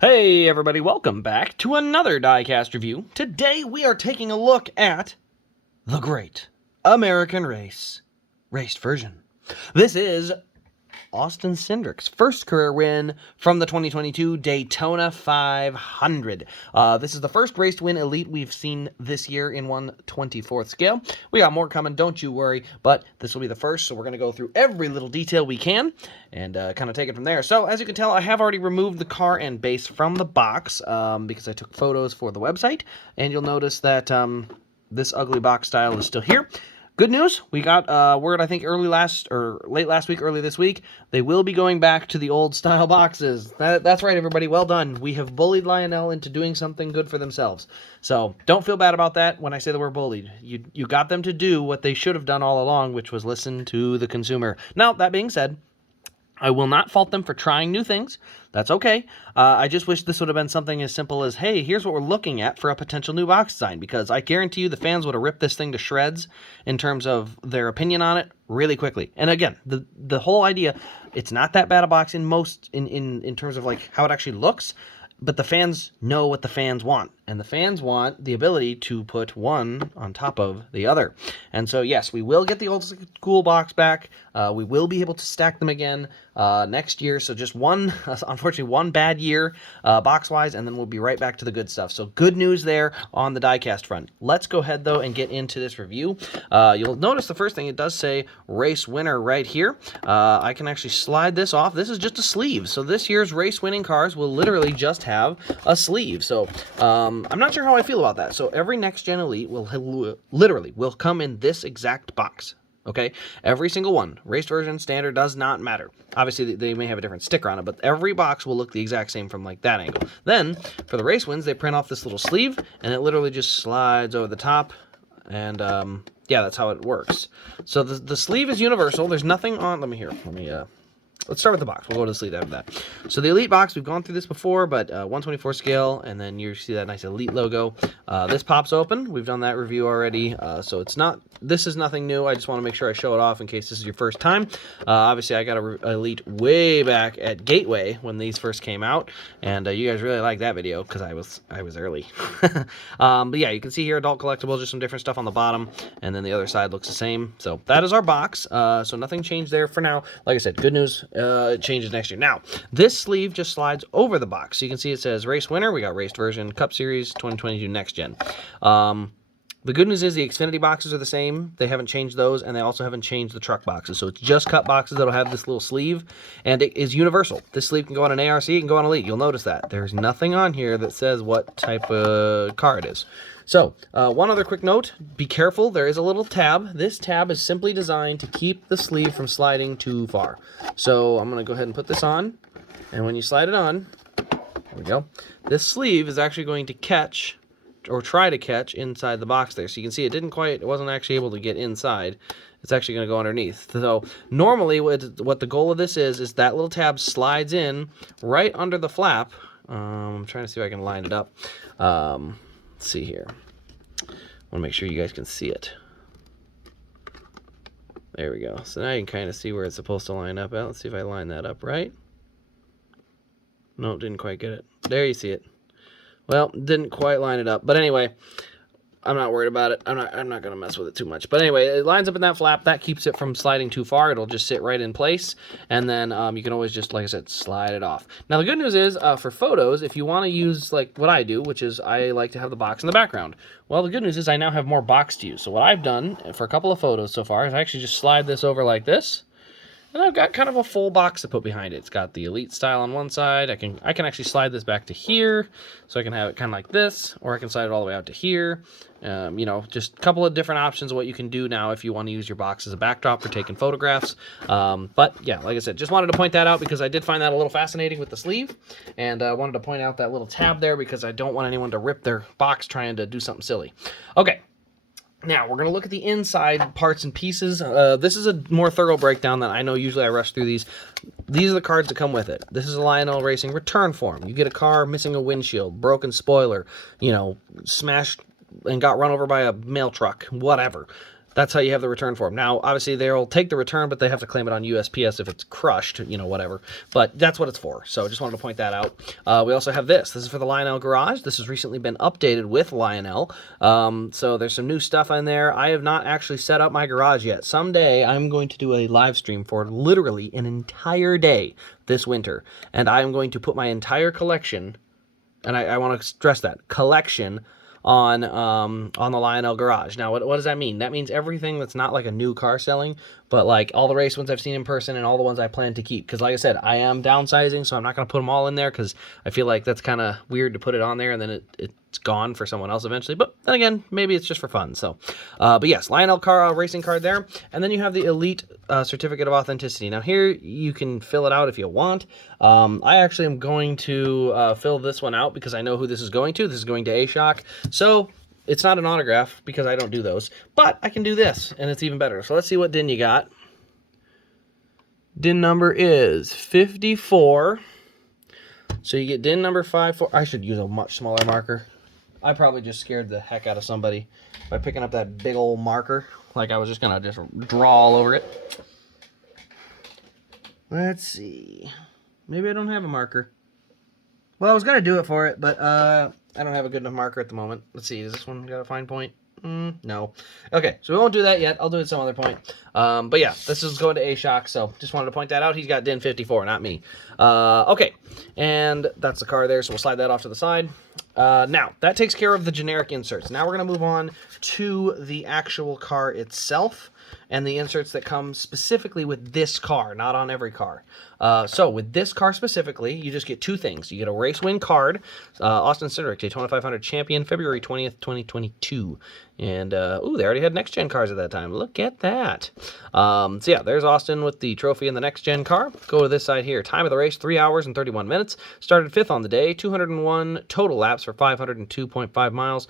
Hey everybody, welcome back to another Diecast review. Today we are taking a look at the Great American Race Raced version. This is Austin Cindric's first career win from the 2022 Daytona 500. This is the first raced win elite we've seen this year in 1/24th scale. We got more coming, don't you worry, but this will be the first, so we're going to go through every little detail we can and kind of take it from there. So, as you can tell, I have already removed the car and base from the box because I took photos for the website, and you'll notice that this ugly box style is still here. Good news, we got word, I think, late last week, early this week. They will be going back to the old style boxes. That's right, everybody. Well done. We have bullied Lionel into doing something good for themselves. So don't feel bad about that when I say the word bullied. You got them to do what they should have done all along, which was listen to the consumer. Now, that being said, I will not fault them for trying new things. That's okay. I just wish this would have been something as simple as, hey, here's what we're looking at for a potential new box design, because I guarantee you the fans would have ripped this thing to shreds in terms of their opinion on it really quickly. And again, the whole idea, it's not that bad a box in terms of like how it actually looks, but the fans know what the fans want, and the fans want the ability to put one on top of the other. And so, yes, we will get the old school box back. We will be able to stack them again next year. So just unfortunately, one bad year box-wise, and then we'll be right back to the good stuff. So good news there on the diecast front. Let's go ahead, though, and get into this review. You'll notice the first thing, it does say race winner right here. I can actually slide this off. This is just a sleeve. So this year's race winning cars will literally just have a sleeve. So I'm not sure how I feel about that. So every next gen elite will literally come in this exact box. Okay, every single one, race version, standard, does not matter. Obviously, they may have a different sticker on it, but every box will look the exact same from like that angle. Then, for the race wins, they print off this little sleeve, and it literally just slides over the top, and yeah, that's how it works. So the sleeve is universal. There's nothing on. Let's start with the box. We'll go to the sleeve after that. So the Elite box, we've gone through this before, but 1/24 scale, and then you see that nice Elite logo. This pops open. We've done that review already, so this is nothing new. I just want to make sure I show it off in case this is your first time. Obviously, I got a Elite way back at Gateway when these first came out, and you guys really liked that video because I was early. But yeah, you can see here adult collectibles, just some different stuff on the bottom, and then the other side looks the same. So that is our box. So nothing changed there for now. Like I said, good news. It changes next year. Now, this sleeve just slides over the box. So you can see it says race winner. We got raced version, Cup Series, 2022 next gen. The good news is the Xfinity boxes are the same. They haven't changed those, and they also haven't changed the truck boxes. So it's just Cup boxes that'll have this little sleeve, and it is universal. This sleeve can go on an ARC, it can go on Elite. You'll notice that. There's nothing on here that says what type of car it is. So, one other quick note, be careful, there is a little tab. This tab is simply designed to keep the sleeve from sliding too far. So, I'm going to go ahead and put this on, and when you slide it on, there we go, this sleeve is actually going to catch, or try to catch, inside the box there. So you can see it wasn't actually able to get inside. It's actually going to go underneath. So, normally, what the goal of this is that little tab slides in right under the flap. I'm trying to see if I can line it up. Let's see here. I want to make sure you guys can see it. There we go. So now you can kind of see where it's supposed to line up at. Let's see if I line that up right. No, didn't quite get it. There you see it. Well, didn't quite line it up. But anyway, I'm not worried about it. I'm not going to mess with it too much. But anyway, it lines up in that flap. That keeps it from sliding too far. It'll just sit right in place. And then you can always just, like I said, slide it off. Now, the good news is, for photos, if you want to use like what I do, which is I like to have the box in the background. Well, the good news is I now have more box to use. So what I've done for a couple of photos so far is I actually just slide this over like this. And I've got kind of a full box to put behind it. It's got the Elite style on one side. I can actually slide this back to here, so I can have it kind of like this, or I can slide it all the way out to here. You know, just a couple of different options of what you can do now if you want to use your box as a backdrop for taking photographs. But yeah, like I said, just wanted to point that out because I did find that a little fascinating with the sleeve, and I wanted to point out that little tab there because I don't want anyone to rip their box trying to do something silly. Okay. Now, we're going to look at the inside parts and pieces. This is a more thorough breakdown than I know. Usually I rush through these. These are the cards that come with it. This is a Lionel Racing return form. You get a car missing a windshield, broken spoiler, you know, smashed and got run over by a mail truck, whatever. That's how you have the return form. Now, obviously, they'll take the return, but they have to claim it on USPS if it's crushed, whatever. But that's what it's for. So just wanted to point that out. We also have this. This is for the Lionel Garage. This has recently been updated with Lionel. So there's some new stuff in there. I have not actually set up my garage yet. Someday, I'm going to do a live stream for literally an entire day this winter. And I am going to put my entire collection, and I want to stress that, collection, on the Lionel Garage. Now, what does that mean? That means everything that's not like a new car selling, but like all the race ones I've seen in person and all the ones I plan to keep. Because like I said, I am downsizing, so I'm not going to put them all in there because I feel like that's kind of weird to put it on there and then it's gone for someone else eventually. But then again, maybe it's just for fun. So, but yes, Lionel racing card there. And then you have the Elite Certificate of Authenticity. Now here, you can fill it out if you want. I actually am going to fill this one out because I know who this is going to. This is going to A-Shock. So it's not an autograph because I don't do those, but I can do this, and it's even better. So let's see what DIN you got. DIN number is 54. So you get DIN number 54. I should use a much smaller marker. I probably just scared the heck out of somebody by picking up that big old marker. Like I was just going to just draw all over it. Let's see. Maybe I don't have a marker. Well, I was going to do it for it, but I don't have a good enough marker at the moment. Let's see. Does this one got a fine point? No. Okay, so we won't do that yet. I'll do it at some other point. But yeah, this is going to A-Shock, so just wanted to point that out. He's got DIN 54, not me. Okay, and that's the car there, so we'll slide that off to the side. Now, that takes care of the generic inserts. Now we're going to move on to the actual car itself and the inserts that come specifically with this car, not on every car. So with this car specifically, you just get two things. You get a race win card, Austin Cindric, Daytona 500 champion, February 20th, 2022. And, ooh, they already had next-gen cars at that time. Look at that. So, yeah, there's Austin with the trophy in the next-gen car. Go to this side here. Time of the race, 3 hours and 31 minutes. Started 5th on the day. 201 total laps for 502.5 miles.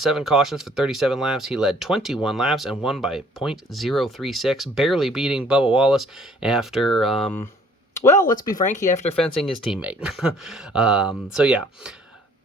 7 cautions for 37 laps. He led 21 laps and won by .036, barely beating Bubba Wallace after, well, let's be frank, after fencing his teammate. So, yeah.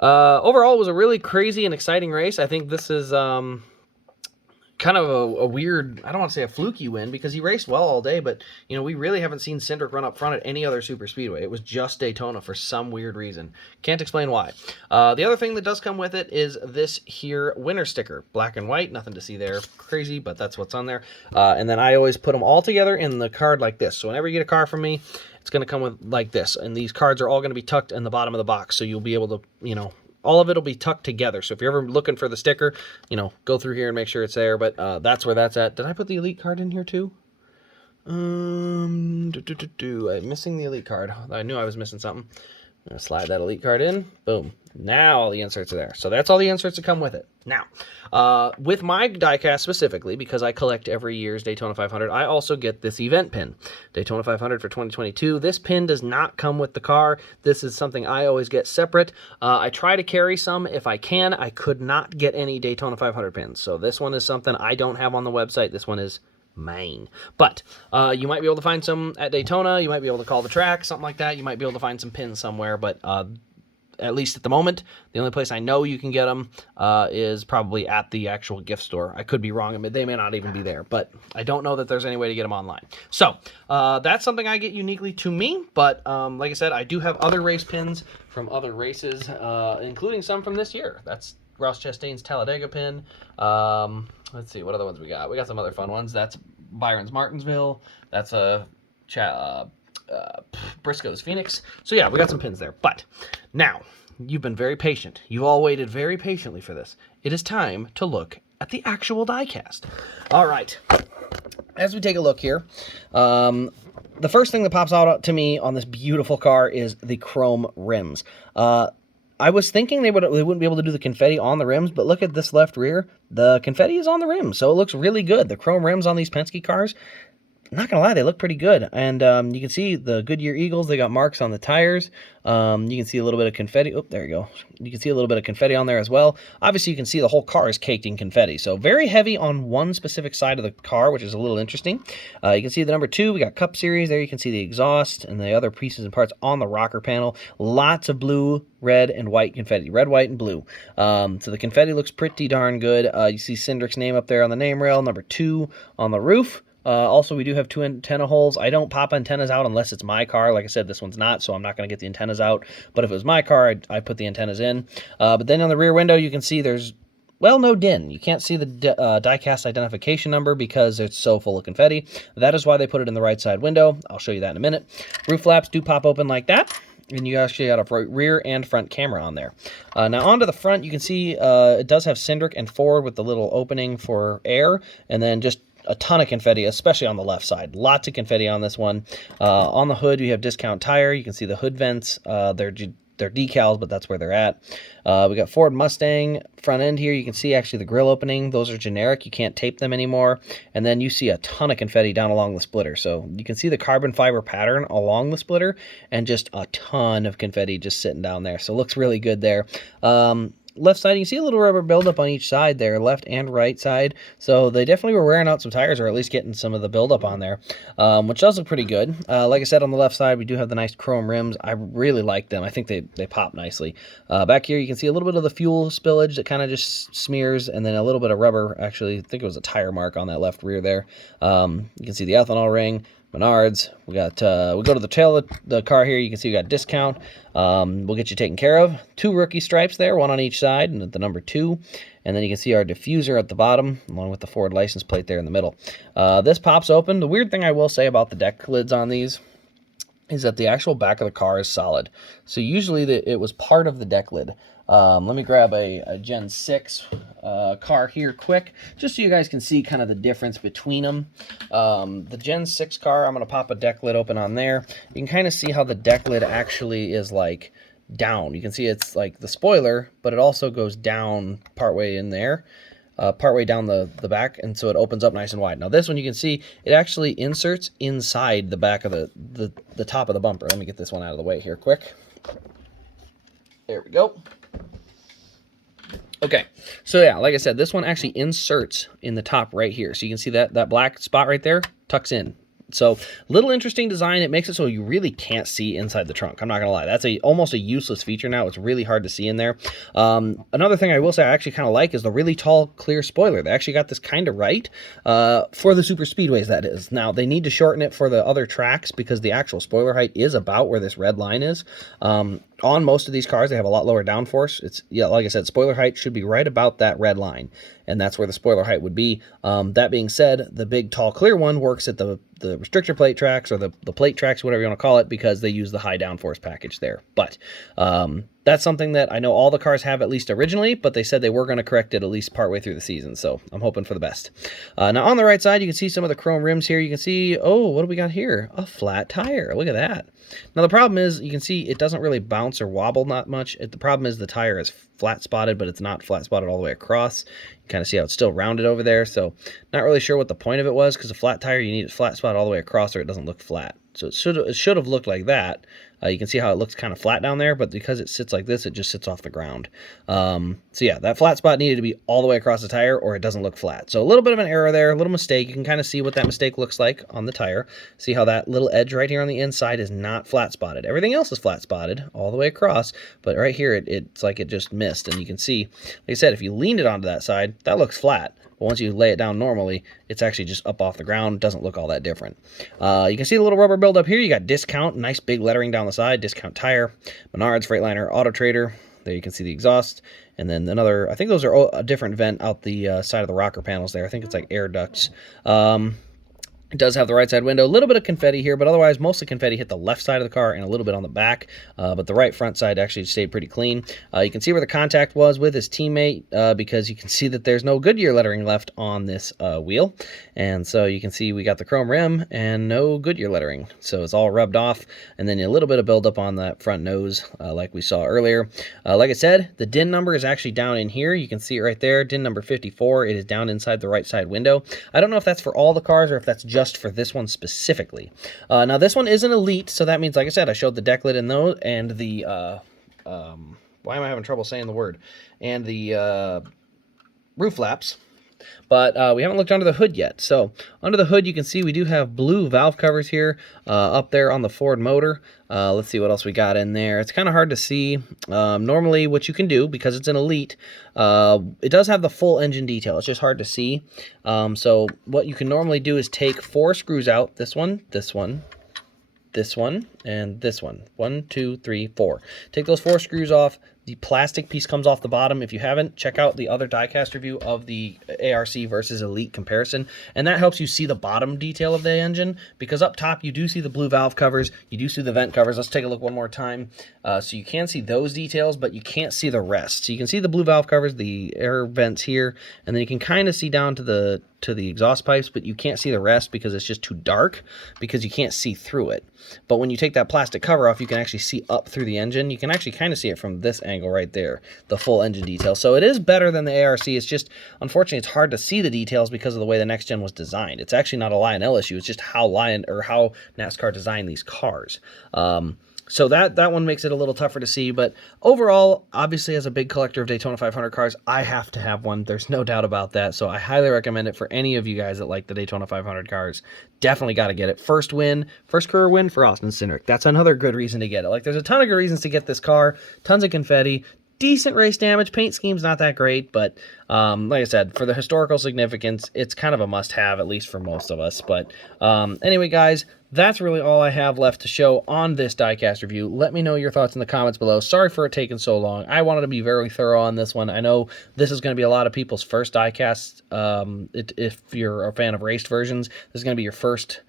Overall, it was a really crazy and exciting race. I think this is kind of a weird, I don't want to say a fluky win, because he raced well all day, but, we really haven't seen Cindric run up front at any other super speedway. It was just Daytona for some weird reason. Can't explain why. The other thing that does come with it is this here winner sticker. Black and white, nothing to see there. Crazy, but that's what's on there. And then I always put them all together in the card like this. So whenever you get a car from me, it's going to come with like this. And these cards are all going to be tucked in the bottom of the box, so you'll be able to, all of it will be tucked together. So if you're ever looking for the sticker, go through here and make sure it's there. But that's where that's at. Did I put the Elite card in here too? I'm missing the Elite card. I knew I was missing something. I'm going to slide that Elite card in. Boom. Now all the inserts are there. So that's all the inserts that come with it. Now, with my diecast specifically, because I collect every year's Daytona 500, I also get this event pin. Daytona 500 for 2022. This pin does not come with the car. This is something I always get separate. I try to carry some if I can. I could not get any Daytona 500 pins. So this one is something I don't have on the website. This one is mine. But you might be able to find some at Daytona. You might be able to call the track, something like that. You might be able to find some pins somewhere, but at least at the moment, the only place I know you can get them is probably at the actual gift store. I could be wrong. They may not even be there, but I don't know that there's any way to get them online. So that's something I get uniquely to me, but like I said, I do have other race pins from other races, including some from this year. That's Ross Chastain's Talladega pin. Let's see, what other ones we got? We got some other fun ones. That's Byron's Martinsville. That's Briscoe's Phoenix. So yeah, we got some pins there. But now, you've been very patient. You all waited very patiently for this. It is time to look at the actual diecast. All right. As we take a look here, the first thing that pops out to me on this beautiful car is the chrome rims. I was thinking they wouldn't be able to do the confetti on the rims, but look at this left rear. The confetti is on the rims, so it looks really good. The chrome rims on these Penske cars, not gonna lie, they look pretty good. And you can see the Goodyear Eagles, they got marks on the tires. You can see a little bit of confetti. Oh, there you go. You can see a little bit of confetti on there as well. Obviously, you can see the whole car is caked in confetti. So very heavy on one specific side of the car, which is a little interesting. You can see the number 2, we got Cup Series. There you can see the exhaust and the other pieces and parts on the rocker panel. Lots of blue, red, and white confetti. Red, white, and blue. So the confetti looks pretty darn good. You see Cindric's name up there on the name rail. Number 2 on the roof. Also, we do have 2 antenna holes. I don't pop antennas out unless it's my car. Like I said, this one's not, so I'm not going to get the antennas out. But if it was my car, I'd put the antennas in. But then on the rear window, you can see there's, well, no DIN. You can't see the Diecast identification number because it's so full of confetti. That is why they put it in the right side window. I'll show you that in a minute. Roof flaps do pop open like that. And you actually got a rear and front camera on there. Now onto the front, you can see it does have Cindric and Ford with the little opening for air. And then just a ton of confetti, especially on the left side. Lots of confetti on this one. On the hood, we have Discount Tire. You can see the hood vents. They're decals, but that's where they're at. We got Ford Mustang front end here. You can see actually the grill opening. Those are generic. You can't tape them anymore. And then you see a ton of confetti down along the splitter. So you can see the carbon fiber pattern along the splitter and just a ton of confetti just sitting down there. So it looks really good there. Left side, you can see a little rubber buildup on each side there, left and right side. So they definitely were wearing out some tires, or at least getting some of the buildup on there, which does look pretty good. Like I said, on the left side, we do have the nice chrome rims. I really like them. I think they pop nicely. Back here, you can see a little bit of the fuel spillage that kind of just smears, and then a little bit of rubber. Actually, I think it was a tire mark on that left rear there. You can see the ethanol ring. Menards. We go to the tail of the car here. You can see we got Discount. We'll get you taken care of. 2 rookie stripes there, 1 on each side, and the number 2. And then you can see our diffuser at the bottom, along with the Ford license plate there in the middle. This pops open. The weird thing I will say about the deck lids on these is that the actual back of the car is solid. So usually it was part of the deck lid. Let me grab a Gen 6 car here quick, just so you guys can see kind of the difference between them. The Gen 6 car, I'm going to pop a deck lid open on there. You can kind of see how the deck lid actually is like down. You can see it's like the spoiler, but it also goes down partway in there. Partway down the back, and so it opens up nice and wide. Now this one, you can see it actually inserts inside the back of the top of the bumper. Let me get this one out of the way here quick. There we go. Okay, so yeah, like I said, this one actually inserts in the top right here. So you can see that black spot right there tucks in. So little interesting design. It makes it so you really can't see inside the trunk. I'm not gonna lie, that's almost a useless feature now. It's really hard to see in there. Another thing I will say I actually kind of like is the really tall clear spoiler. They actually got this kind of right for the super speedways, that is. Now they need to shorten it for the other tracks because the actual spoiler height is about where this red line is. On most of these cars, they have a lot lower downforce. It's, yeah, like I said, spoiler height should be right about that red line, and that's where the spoiler height would be. That being said, the big, tall, clear one works at the restrictor plate tracks, or the plate tracks, whatever you want to call it, because they use the high downforce package there. But that's something that I know all the cars have, at least originally, but they said they were going to correct it at least partway through the season, so I'm hoping for the best. Now, on the right side, you can see some of the chrome rims here. You can see, oh, what do we got here? A flat tire. Look at that. Now, the problem is, you can see it doesn't really bounce or wobble not much. The problem is the tire is flat spotted, but it's not flat spotted all the way across. You kind of see how it's still rounded over there, so not really sure what the point of it was, because a flat tire, you need it flat spot all the way across or it doesn't look flat. So it should have looked like that. You can see how it looks kind of flat down there, but because it sits like this, it just sits off the ground. So yeah, that flat spot needed to be all the way across the tire or it doesn't look flat. So a little bit of an error there, a little mistake. You can kind of see what that mistake looks like on the tire. See how that little edge right here on the inside is not flat spotted. Everything else is flat spotted all the way across, but right here, it's like it just missed. And you can see, like I said, if you leaned it onto that side, that looks flat. But once you lay it down normally, it's actually just up off the ground. Doesn't look all that different. You can see the little rubber buildup here. You got Discount, nice big lettering down the side, Discount Tire, Menards, Freightliner, Auto Trader. There you can see the exhaust. And then another, I think those are a different vent out the side of the rocker panels there. I think it's like air ducts. It does have the right side window, a little bit of confetti here, but otherwise most of the confetti hit the left side of the car and a little bit on the back, but the right front side actually stayed pretty clean. You can see where the contact was with his teammate because you can see that there's no Goodyear lettering left on this wheel, and so you can see we got the chrome rim and no Goodyear lettering, so it's all rubbed off, and then a little bit of buildup on that front nose like we saw earlier. Like I said, the DIN number is actually down in here. You can see it right there, DIN number 54. It is down inside the right side window. I don't know if that's for all the cars or if that's just just for this one specifically. Now, this one is an Elite, so that means, like I said, I showed the deck lid in those, and the, why am I having trouble saying the word? And the roof flaps. But we haven't looked under the hood yet. So under the hood, you can see we do have blue valve covers here up there on the Ford motor. Let's see what else we got in there. It's kind of hard to see. Normally what you can do, because it's an Elite, it does have the full engine detail. It's just hard to see. So what you can normally do is take 4 screws out. This one, this one, this one, and this one. 1, 2, 3, 4. Take those 4 screws off. The plastic piece comes off the bottom. If you haven't, check out the other diecast review of the ARC versus Elite comparison, and that helps you see the bottom detail of the engine, because up top you do see the blue valve covers, you do see the vent covers. Let's take a look one more time. So you can see those details, but you can't see the rest. So you can see the blue valve covers, the air vents here, and then you can kind of see down to the exhaust pipes, but you can't see the rest because it's just too dark, because you can't see through it. But when you take that plastic cover off, you can actually see up through the engine. You can actually kind of see it from this angle right there, the full engine detail. So it is better than the ARC. It's just, unfortunately, it's hard to see the details because of the way the next gen was designed. It's actually not a Lionel issue. It's just how NASCAR designed these cars. So that one makes it a little tougher to see, but overall, obviously, as a big collector of Daytona 500 cars, I have to have one. There's no doubt about that, so I highly recommend it for any of you guys that like the Daytona 500 cars. Definitely got to get it. First career win for Austin Cindric. That's another good reason to get it. Like, there's a ton of good reasons to get this car. Tons of confetti. Decent race damage. Paint scheme's not that great, but like I said, for the historical significance, it's kind of a must-have, at least for most of us. But anyway, guys, that's really all I have left to show on this diecast review. Let me know your thoughts in the comments below. Sorry for it taking so long. I wanted to be very thorough on this one. I know this is going to be a lot of people's first diecast. If you're a fan of raced versions, this is going to be your first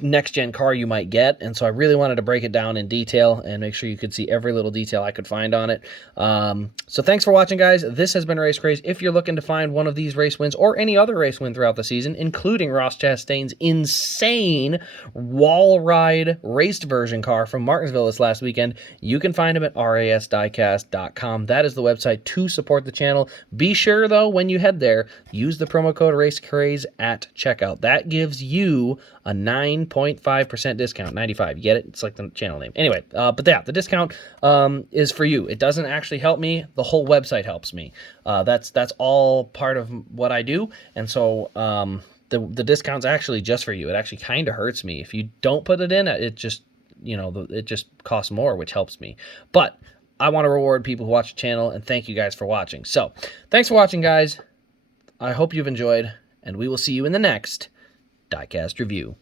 next-gen car you might get, and so I really wanted to break it down in detail and make sure you could see every little detail I could find on it. So thanks for watching, guys. This has been Race Craze. If you're looking to find one of these race wins or any other race win throughout the season, including Ross Chastain's insane wall ride raced version car from Martinsville this last weekend, you can find him at rasdiecast.com. That is the website to support the channel. Be sure, though, when you head there, use the promo code RaceCraze at checkout. That gives you a 9.5% discount. 95, you get it? It's like the channel name. Anyway, but yeah, the discount is for you. It doesn't actually help me. The whole website helps me. That's all part of what I do, and so the discount's actually just for you. It actually kind of hurts me. If you don't put it in, it just, it just costs more, which helps me. But I want to reward people who watch the channel, and thank you guys for watching. So, thanks for watching, guys. I hope you've enjoyed, and we will see you in the next diecast review.